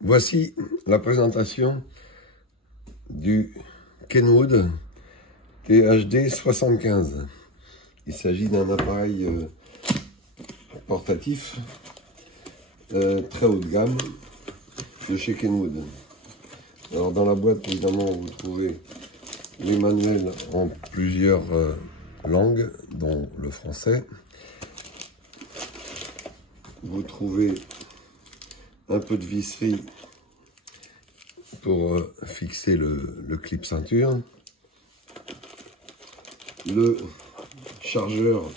Voici la présentation du Kenwood THD 75. Il s'agit d'un appareil portatif très haut de gamme de chez Kenwood. Alors dans la boîte, évidemment, vous trouvez les manuels en plusieurs langues, dont le français. Vous trouvez un peu de visserie pour fixer le clip ceinture, le chargeur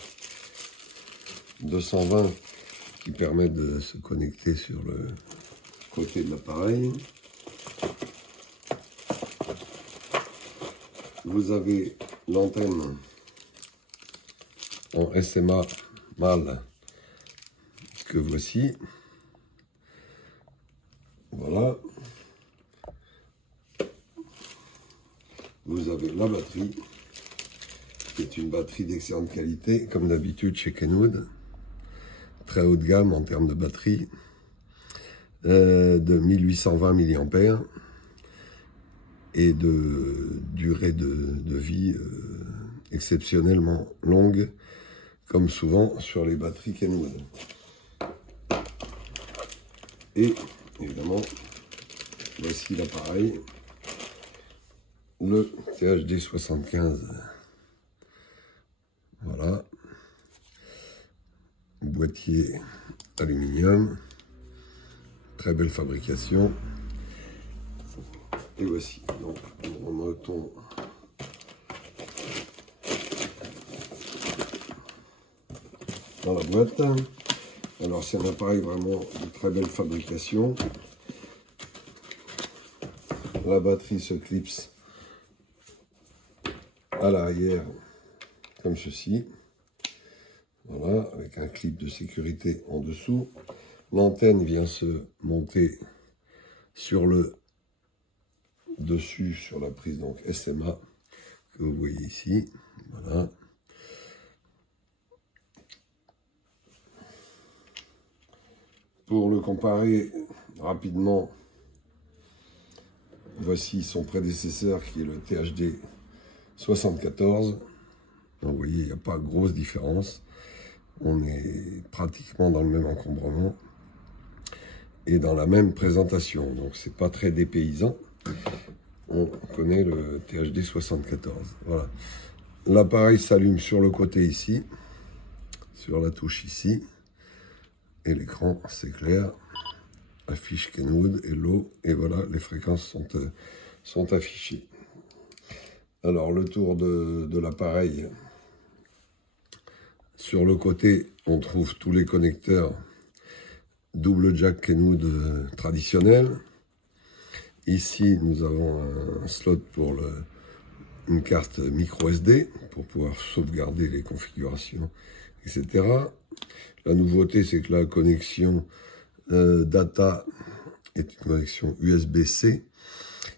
220 qui permet de se connecter sur le côté de l'appareil. Vous avez l'antenne en SMA mâle que voici. Voilà. Vous avez la batterie, qui est une batterie d'excellente qualité, comme d'habitude chez Kenwood. Très haut de gamme en termes de batterie, de 1820 mAh et de durée de vie exceptionnellement longue, comme souvent sur les batteries Kenwood. Et évidemment, voici l'appareil, le THD 75. Voilà, boîtier aluminium, très belle fabrication. Et voici, donc nous remontons dans la boîte. Alors c'est un appareil vraiment de très belle fabrication. La batterie se clipse à l'arrière comme ceci. Voilà, avec un clip de sécurité en dessous. L'antenne vient se monter sur le dessus, sur la prise donc SMA que vous voyez ici. Voilà. Pour le comparer rapidement, voici son prédécesseur qui est le THD 74. Donc, vous voyez, il n'y a pas grosse différence. On est pratiquement dans le même encombrement et dans la même présentation. Donc c'est pas très dépaysant. On connaît le THD 74. Voilà. L'appareil s'allume sur le côté ici, sur la touche ici. Et l'écran s'éclaire, affiche Kenwood, Hello, et voilà, les fréquences sont affichées. Alors, le tour de l'appareil, sur le côté, on trouve tous les connecteurs double jack Kenwood traditionnel. Ici, nous avons un slot pour une carte micro SD, pour pouvoir sauvegarder les configurations, etc. La nouveauté, c'est que la connexion data est une connexion USB-C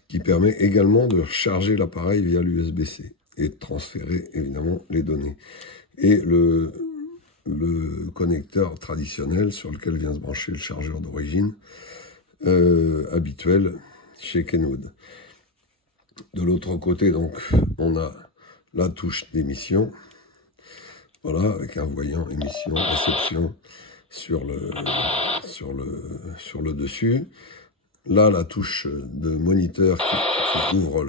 qui permet également de recharger l'appareil via l'USB-C et de transférer évidemment les données. Et le connecteur traditionnel sur lequel vient se brancher le chargeur d'origine habituel chez Kenwood. De l'autre côté, donc, on a la touche d'émission. Voilà, avec un voyant émission, réception sur le dessus. Là, la touche de moniteur qui ouvre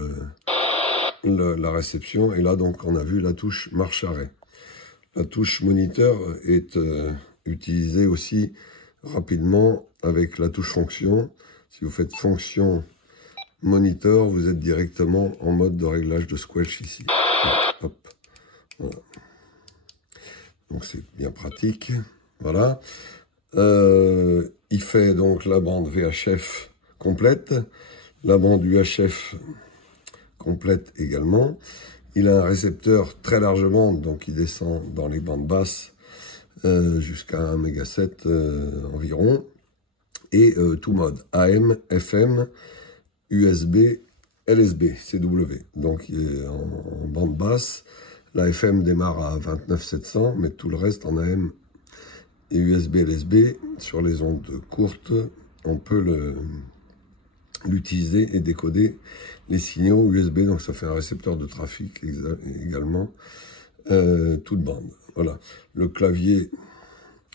la réception. Et là, donc, on a vu la touche marche-arrêt. La touche moniteur est utilisée aussi rapidement avec la touche fonction. Si vous faites fonction moniteur, vous êtes directement en mode de réglage de squelch ici. Hop, voilà. Donc c'est bien pratique, voilà. Il fait donc la bande VHF complète, la bande UHF complète également. Il a un récepteur très large bande, donc il descend dans les bandes basses jusqu'à 1,7 MHz environ. Et tout mode, AM, FM, USB, LSB, CW. Donc il est en bande basse. La FM démarre à 29 700, mais tout le reste en AM et USB, LSB. Sur les ondes courtes, on peut l'utiliser et décoder les signaux USB. Donc ça fait un récepteur de trafic également, toute bande. Voilà, le clavier,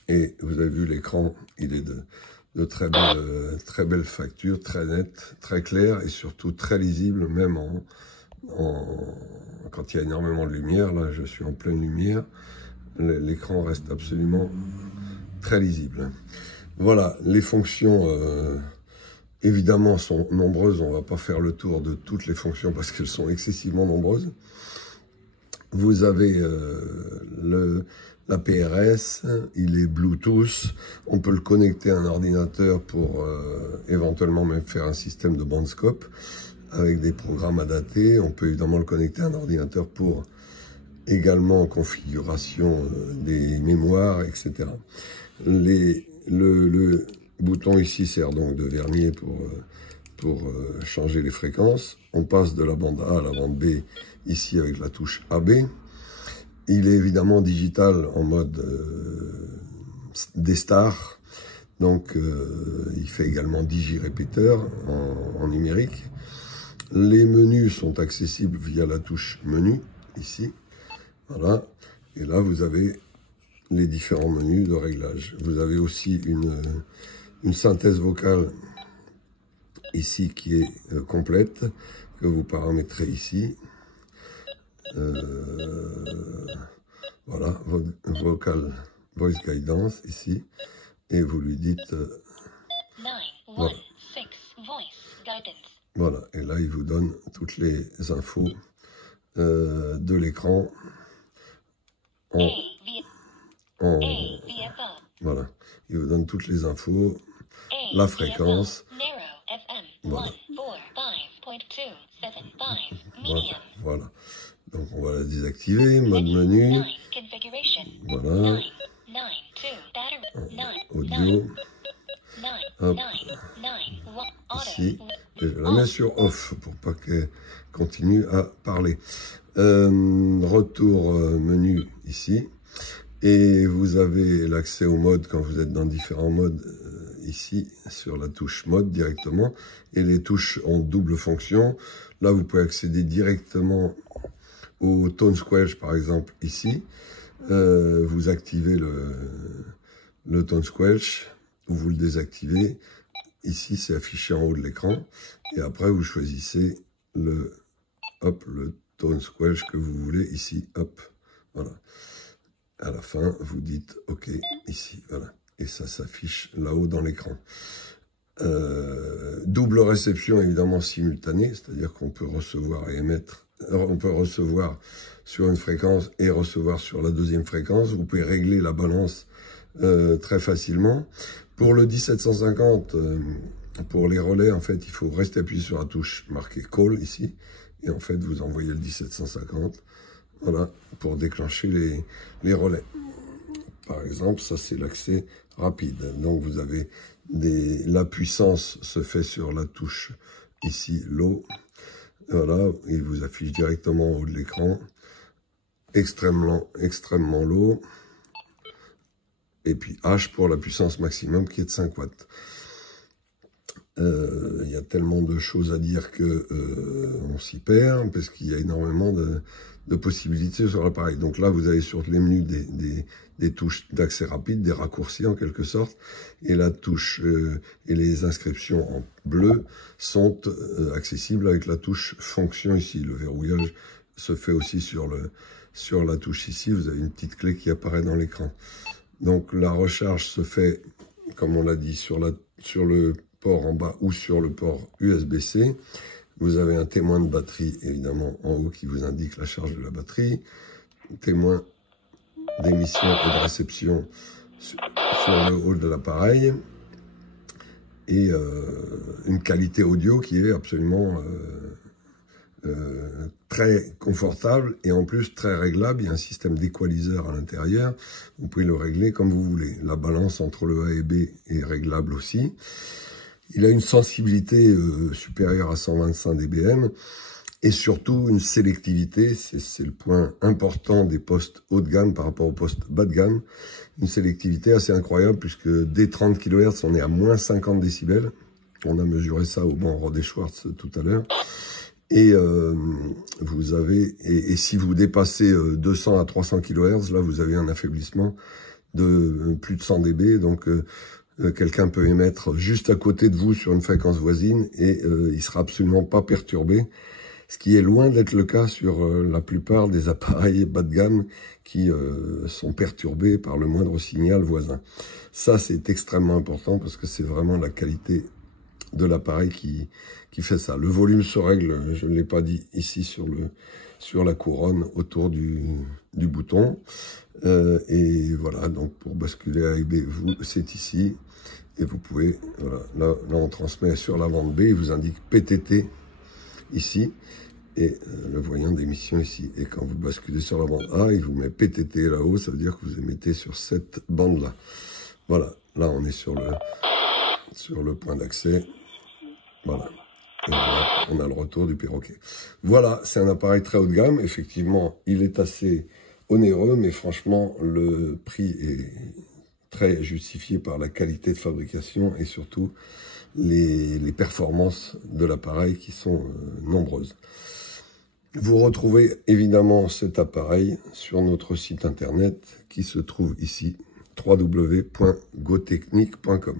et vous avez vu l'écran, il est de très belle facture, très net, très clair et surtout très lisible, même quand il y a énormément de lumière. Là, je suis en pleine lumière. L'écran reste absolument très lisible. Voilà, les fonctions, évidemment, sont nombreuses. On ne va pas faire le tour de toutes les fonctions parce qu'elles sont excessivement nombreuses. Vous avez la PRS, il est Bluetooth, on peut le connecter à un ordinateur pour éventuellement même faire un système de bandscope avec des programmes adaptés. On peut évidemment le connecter à un ordinateur pour également configuration des mémoires, etc. Le bouton ici sert donc de vernier pour changer les fréquences. On passe de la bande A à la bande B ici avec la touche AB. Il est évidemment digital en mode D-Star, donc il fait également digirépéteur en numérique. Les menus sont accessibles via la touche menu, ici, voilà, et là vous avez les différents menus de réglage. Vous avez aussi une synthèse vocale ici qui est complète, que vous paramétrez ici. Voilà, vocal voice guidance ici, et vous lui dites voilà. Voilà, et là il vous donne toutes les infos de l'écran voilà, il vous donne toutes les infos, la fréquence, voilà. Voilà. Donc on va la désactiver, mode menu, voilà, audio, hop, ici, et je la mets sur off pour pas qu'elle continue à parler. Retour menu ici, et vous avez l'accès au mode quand vous êtes dans différents modes ici sur la touche mode directement, et les touches ont double fonction. Là vous pouvez accéder directement au tone squelch par exemple ici, vous activez le tone squelch ou vous le désactivez. Ici c'est affiché en haut de l'écran et après vous choisissez le tone squelch que vous voulez ici, hop, voilà. À la fin vous dites OK ici, voilà, et ça s'affiche là-haut dans l'écran. Double réception évidemment simultanée, c'est-à-dire qu'on peut recevoir et émettre. Alors, on peut recevoir sur une fréquence et recevoir sur la deuxième fréquence. Vous pouvez régler la balance très facilement. Pour le 1750, pour les relais, en fait, il faut rester appuyé sur la touche marquée Call ici. Et en fait, vous envoyez le 1750, voilà, pour déclencher les relais. Par exemple, ça c'est l'accès rapide. Donc vous avez la puissance se fait sur la touche ici, low. Voilà, il vous affiche directement en haut de l'écran, extrêmement low, et puis H pour la puissance maximum qui est de 5 watts. Il y a tellement de choses à dire que on s'y perd, parce qu'il y a énormément de possibilités sur l'appareil. Donc là, vous avez sur les menus des touches d'accès rapide, des raccourcis en quelque sorte, et la touche et les inscriptions en bleu sont accessibles avec la touche fonction ici. Le verrouillage se fait aussi sur la touche ici. Vous avez une petite clé qui apparaît dans l'écran. Donc la recharge se fait, comme on l'a dit, sur le port en bas ou sur le port USB-C. Vous avez un témoin de batterie, évidemment, en haut qui vous indique la charge de la batterie. Témoin d'émission et de réception sur le haut de l'appareil. Et une qualité audio qui est absolument très confortable et en plus très réglable. Il y a un système d'équaliseur à l'intérieur. Vous pouvez le régler comme vous voulez. La balance entre le A et B est réglable aussi. Il a une sensibilité supérieure à 125 dBm et surtout une sélectivité, c'est le point important des postes haut de gamme par rapport aux postes bas de gamme. Une sélectivité assez incroyable puisque dès 30 kHz, on est à moins 50 décibels. On a mesuré ça au banc Rodé Schwartz tout à l'heure. Et vous avez, et si vous dépassez 200 à 300 kHz, là vous avez un affaiblissement de plus de 100 dB, donc quelqu'un peut émettre juste à côté de vous sur une fréquence voisine et il sera absolument pas perturbé, ce qui est loin d'être le cas sur la plupart des appareils bas de gamme qui sont perturbés par le moindre signal voisin. Ça c'est extrêmement important parce que c'est vraiment la qualité de l'appareil qui fait ça. Le volume se règle, je ne l'ai pas dit ici sur la couronne autour du bouton. Et voilà, donc pour basculer A et B, c'est ici. Et vous pouvez, voilà, là on transmet sur la bande B, il vous indique PTT ici. Et le voyant d'émission ici. Et quand vous basculez sur la bande A, il vous met PTT là-haut, ça veut dire que vous émettez sur cette bande-là. Voilà, là on est sur le point d'accès. Voilà. Et voilà, on a le retour du perroquet. Voilà, c'est un appareil très haut de gamme. Effectivement, il est assez onéreux, mais franchement, le prix est très justifié par la qualité de fabrication et surtout les performances de l'appareil qui sont nombreuses. Vous retrouvez évidemment cet appareil sur notre site internet qui se trouve ici, www.gotechnique.com.